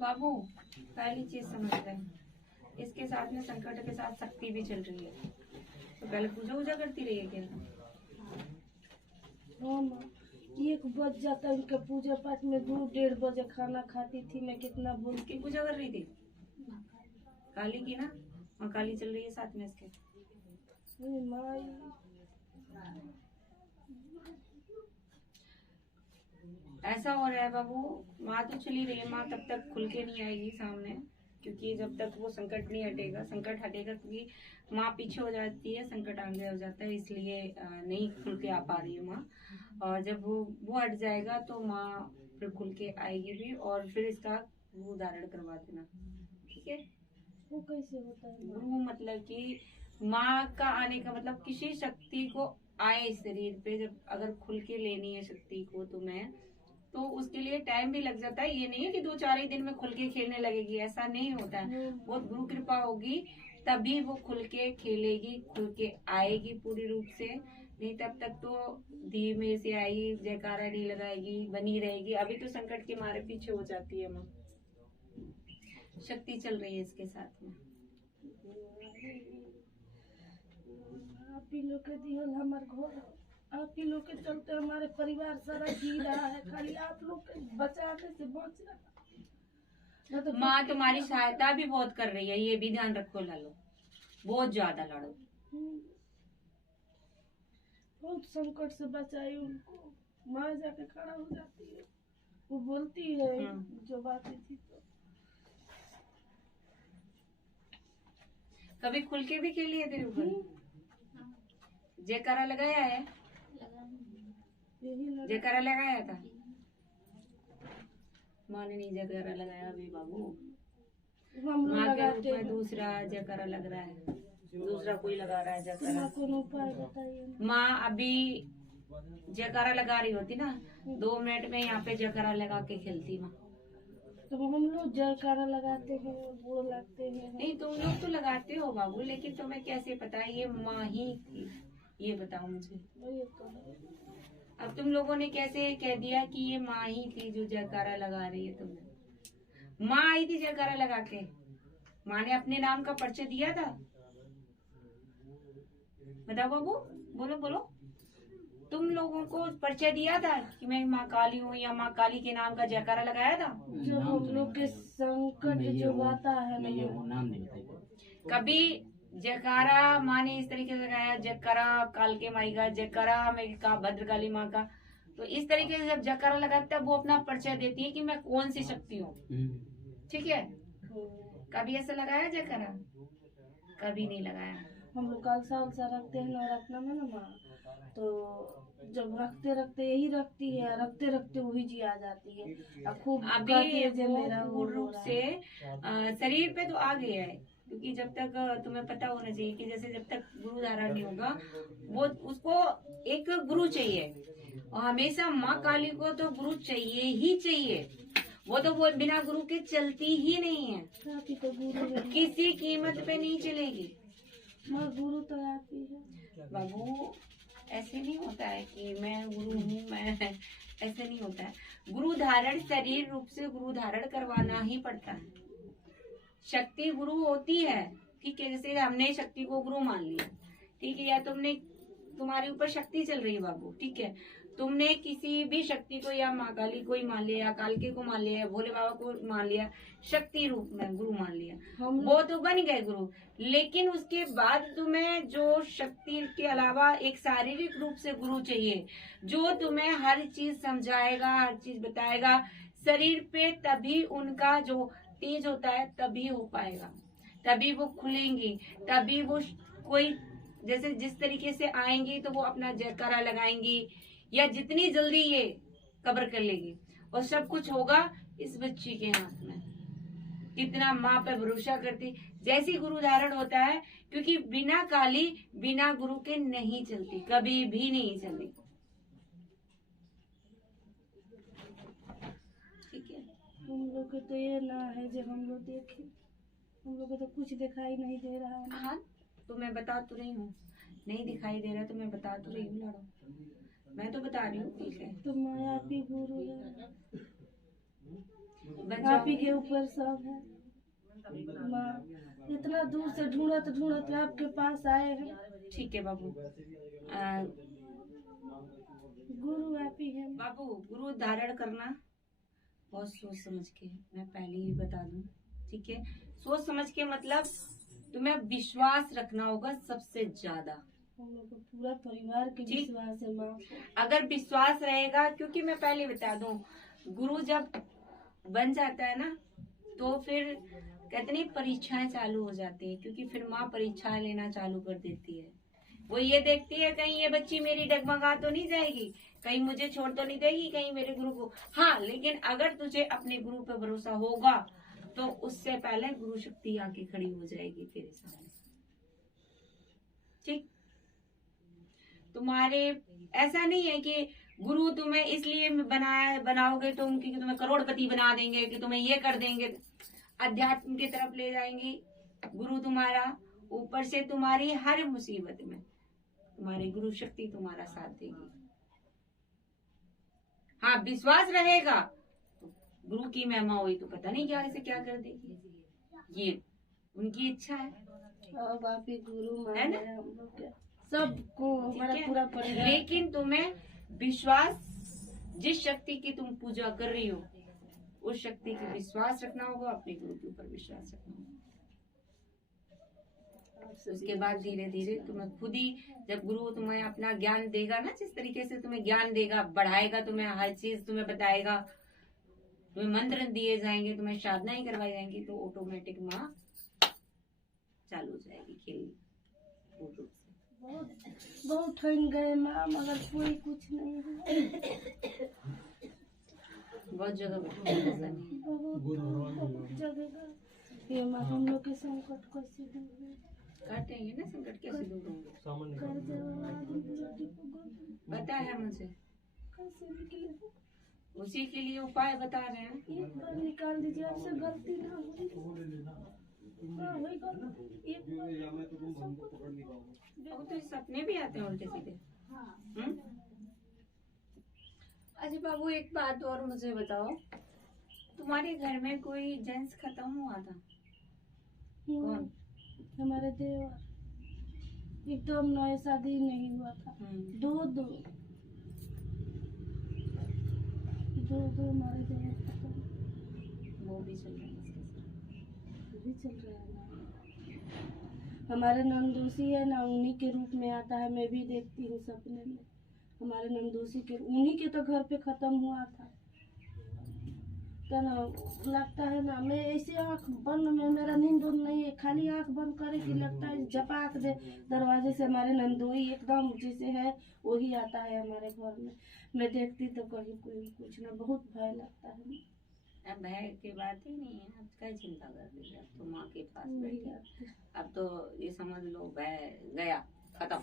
बाबू पहली चीज समझ रहे हैं, इसके साथ में संकट के साथ शक्ति भी चल रही है, तो पहले पूजा वूजा करती रही है क्या? हाँ माँ, 1 बज जाता उनके पूजा पाठ में, 2-1:30 बजे खाना खाती थी मैं, कितना बोल किसकी पूजा कर रही थी? काली की ना, और काली चल रही है साथ में इसके। माँ। ऐसा हो रहा है बाबू, माँ तो चली रही है, माँ तब तक खुल के नहीं आएगी सामने, क्योंकि जब तक वो संकट नहीं हटेगा, संकट हटेगा क्योंकि माँ पीछे हो जाती है, संकट आगे हो जाता है, इसलिए नहीं खुल के आ पा रही है माँ। और जब वो हट जाएगा तो माँ फिर खुल के आएगी भी, और फिर इसका वो धारण करवा देना, ठीक है? वो कैसे होता है? गुरु मतलब कि माँ का आने का मतलब किसी शक्ति को आए इस शरीर पे, जब अगर खुल के लेनी है शक्ति को तुम्हें, तो उसके लिए टाइम भी लग जाता है। ये नहीं है कि 2-4 ही दिन में खुल के खेलने लगेगी, ऐसा नहीं होता है। बहुत गुरु कृपा होगी तभी वो खुल के खेलेगी, खुल के आएगी पूरी रूप से, नहीं तब तक तो धीमे से आएगी, जयकारा नहीं लगाएगी, बनी रहेगी। अभी तो संकट के मारे पीछे हो जाती है माँ, शक्ति चल रही है इसके साथ में। आप ही लोग के दियल हमारे घर, आप ही लोग के चलते हमारे परिवार सारा जी रहा है, खाली आप लोग के बचाने से बच रहा। तो माँ तुम्हारी सहायता भी बहुत कर रही है, ये भी ध्यान रखो लालो, बहुत ज्यादा लड़ो। बहुत संकट से बचाई उनको, माँ जाके खड़ा हो जाती है, वो बोलती है जो बातें थी। तो कभी खुल के भी खेली है तेरे ऊपर? जयकारा लगाया है? जयकारा लगाया था? माँ ने नहीं जयकारा लगाया अभी बाबू, माँ के रूप में दूसरा जयकारा लग रहा है, दूसरा कोई लगा रहा है जयकारा। माँ अभी जयकारा लगा रही होती ना, 2 मिनट में यहाँ पे जयकारा लगा के खेलती माँ। तो हम लोग जयकारा लगाते हैं, वो लगते हैं। नहीं तुम लोग तो लगाते हो बाबू, लेकिन तुम्हें कैसे पता है ये माँ ही थी, ये बताओ मुझे। अब तुम लोगों ने कैसे कह दिया कि ये माँ ही थी जो जयकारा लगा रही है? तुमने माँ आई थी जयकारा लगा के? माँ ने अपने नाम का परिचय दिया था? बताओ बाबू, बोलो बोलो, तुम लोगों को परिचय दिया था कि मैं माँ काली हूँ, या माँ काली के नाम का जयकारा लगाया था? जो हम लोग के संकट जो आता है ना, कभी जयकारा माँ ने इस तरीके से लगाया, जयकारा काल के माई का, जयकारा मैं का भद्रकाली माँ का, तो इस तरीके से जब जयकारा लगाता है वो अपना परिचय देती है कि मैं कौन सी शक्ति हूँ, ठीक है? कभी ऐसा लगाया जयकारा? कभी नहीं लगाया। हम लोग कलसा रखते हैं नवरत्न में ना माँ, तो जब रखते रखते यही रखती है, रखते रखते वही जी आ जाती है। खूब अभी वो पूर्ण रूप से शरीर पे तो आ गया है, क्योंकि जब तक तुम्हें पता होना चाहिए कि जैसे जब तक गुरु धारण नहीं होगा, वो उसको एक गुरु चाहिए, और हमेशा माँ काली को तो गुरु चाहिए ही चाहिए। वो तो वो बिना गुरु के चलती ही नहीं है, तो गुरु किसी कीमत पे नहीं चलेगी। माँ गुरु तो आप ही है बाबू, ऐसे नहीं होता है कि मैं गुरु हूँ, मैं ऐसे नहीं होता है। गुरु धारण शरीर रूप से गुरु धारण करवाना ही पड़ता है। शक्ति गुरु होती है, ठीक है? जैसे हमने शक्ति को गुरु मान लिया, ठीक है, या तुमने, तुम्हारे ऊपर शक्ति चल रही है बाबू, ठीक है, तुमने किसी भी शक्ति को या माँ काली को ही मान लिया, या कालके को मान लिया, या भोले बाबा को मान लिया, शक्ति रूप में गुरु मान लिया, वो तो बन गए गुरु। लेकिन उसके बाद तुम्हें जो शक्ति के अलावा एक शारीरिक रूप से गुरु चाहिए, जो तुम्हें हर चीज समझाएगा, हर चीज बताएगा शरीर पे, तभी उनका जो तेज होता है तभी हो पाएगा, तभी वो खुलेंगी, तभी वो कोई जैसे जिस तरीके से आएंगी तो वो अपना जयकारा लगाएंगी, या जितनी जल्दी ये कब्र कर लेगी, और सब कुछ होगा इस बच्ची के हाथ में। कितना माँ पे भरोसा करती, जैसी गुरु धारण होता है, क्योंकि बिना काली बिना गुरु के नहीं चलती, कभी भी नहीं चलती, ठीक है? हम लोग को तो ये ना है जो हम लोग देखे, हम लोग को तो कुछ दिखाई नहीं दे रहा है। हाँ, तो मैं बता तो रही हूँ, नहीं दिखाई दे रहा तो मैं बता तो रही हूँ लड़ो, मैं तो बता रही हूँ, ठीक है? तो माया भी गुरु है। बन आप ही के जाओगे। ऊपर सब है माँ। इतना दूर से ढूंढत ढूंढत आपके पास आए हैं। ठीक है बाबू। गुरु आप ही है। बाबू गुरु धारण करना बहुत सोच समझ के, मैं पहले ही बता दूं, ठीक है। सोच समझ के मतलब तुम्हें विश्वास रखना होगा सबसे ज्यादा। हम लोग को पूरा परिवार के ठीक। विश्वास है माँ। अगर विश्वास रहेगा, क्योंकि मैं पहले बता दूं, गुरु जब बन जाता है ना तो फिर कितनी परीक्षाएं चालू हो जाती है, क्योंकि फिर माँ परीक्षाएं लेना चालू कर देती है। वो ये देखती है कहीं ये बच्ची मेरी डगमगा तो नहीं जाएगी, कहीं मुझे छोड़ तो नहीं देगी, कहीं मेरे गुरु को। हाँ, लेकिन अगर तुझे अपने गुरु पर भरोसा होगा तो उससे पहले गुरु शक्ति आके खड़ी हो जाएगी तेरे सामने। ठीक। तुम्हारे ऐसा नहीं है कि गुरु तुम्हें इसलिए बनाओगे तो उनकी तुम्हें करोड़पति बना देंगे, कि तुम्हें ये कर देंगे, अध्यात्म की तरफ ले जाएंगे। गुरु तुम्हारा ऊपर से तुम्हारी हर मुसीबत में तुम्हारी गुरु शक्ति तुम्हारा साथ देगी। हाँ, विश्वास रहेगा तो गुरु की महिमा हुई तो पता नहीं क्या ऐसे क्या कर देगी, ये उनकी इच्छा है। अब आप ही गुरु मान है ना? रहे हैं हम लोग के। सबको हमारा ठीक है? पूरा परिवार। लेकिन तुम्हें विश्वास, जिस शक्ति की तुम पूजा कर रही हो उस शक्ति की विश्वास रखना होगा, अपने गुरु के ऊपर विश्वास रखना होगा। उसके बाद धीरे धीरे तुम्हें खुद ही, जब गुरु तुम्हें अपना ज्ञान देगा ना, जिस तरीके से तुम्हें ज्ञान देगा, बढ़ाएगा, तुम्हें हर चीज तुम्हें बताएगा, तुम्हें मंत्र दिए जाएंगे, तुम्हें साधनाएं करवाई जाएंगी, तो ऑटोमेटिक माँ चालू हो जाएगी खेल। बहुत बहुत ठंड गए माँ, मगर कोई कुछ नहीं है। बहुत जगह बैठे हैं, ऐसा नहीं है। बहुत जगह ये माँ हम लोग के संकट कैसे दूर हो? काटेंगे ना, संकट कैसे दूर होंगे? कर्ज पता है मुझे, कैसे निकले? उसी के लिए उपाय बता रहे हैं। एक बार निकाल दीजिए, आपसे गलती ना हुई। हाँ, हुई गलती। एक अब तो सपने भी आते हैं उल्टे सीधे। अच्छा बाबू, एक बात और मुझे बताओ, तुम्हारे घर में कोई जेंट्स खत्म हुआ था? कौन? हमारे देवर। एकदम नए शादी नहीं हुआ था। दो हमारे देवर खत्म। वो भी चल रहा है इसके साथ। भी चल रहा है ना। हमारे नंदोसी है ना, उन्हीं के रूप में आता है, मैं भी देखती हूँ सपने में। हमारे नंदोसी के, उन्हीं के तो घर पे खत्म हुआ था। तो ना लगता है ना, मैं ऐसे आँख बंद में, मेरा नींद नहीं है, खाली आँख बंद करे कि लगता है झपाक दे दरवाजे से। हमारे नंदोई एकदम जैसे है वही आता है हमारे घर में। मैं देखती तो कहीं कोई कुछ ना, बहुत भय लगता है। अब भय की बात ही नहीं है, अब क्या चिंता कर रही है, अब तो माँ के पास बैठी। अब तो ये समझ लो भय गया, खत्म।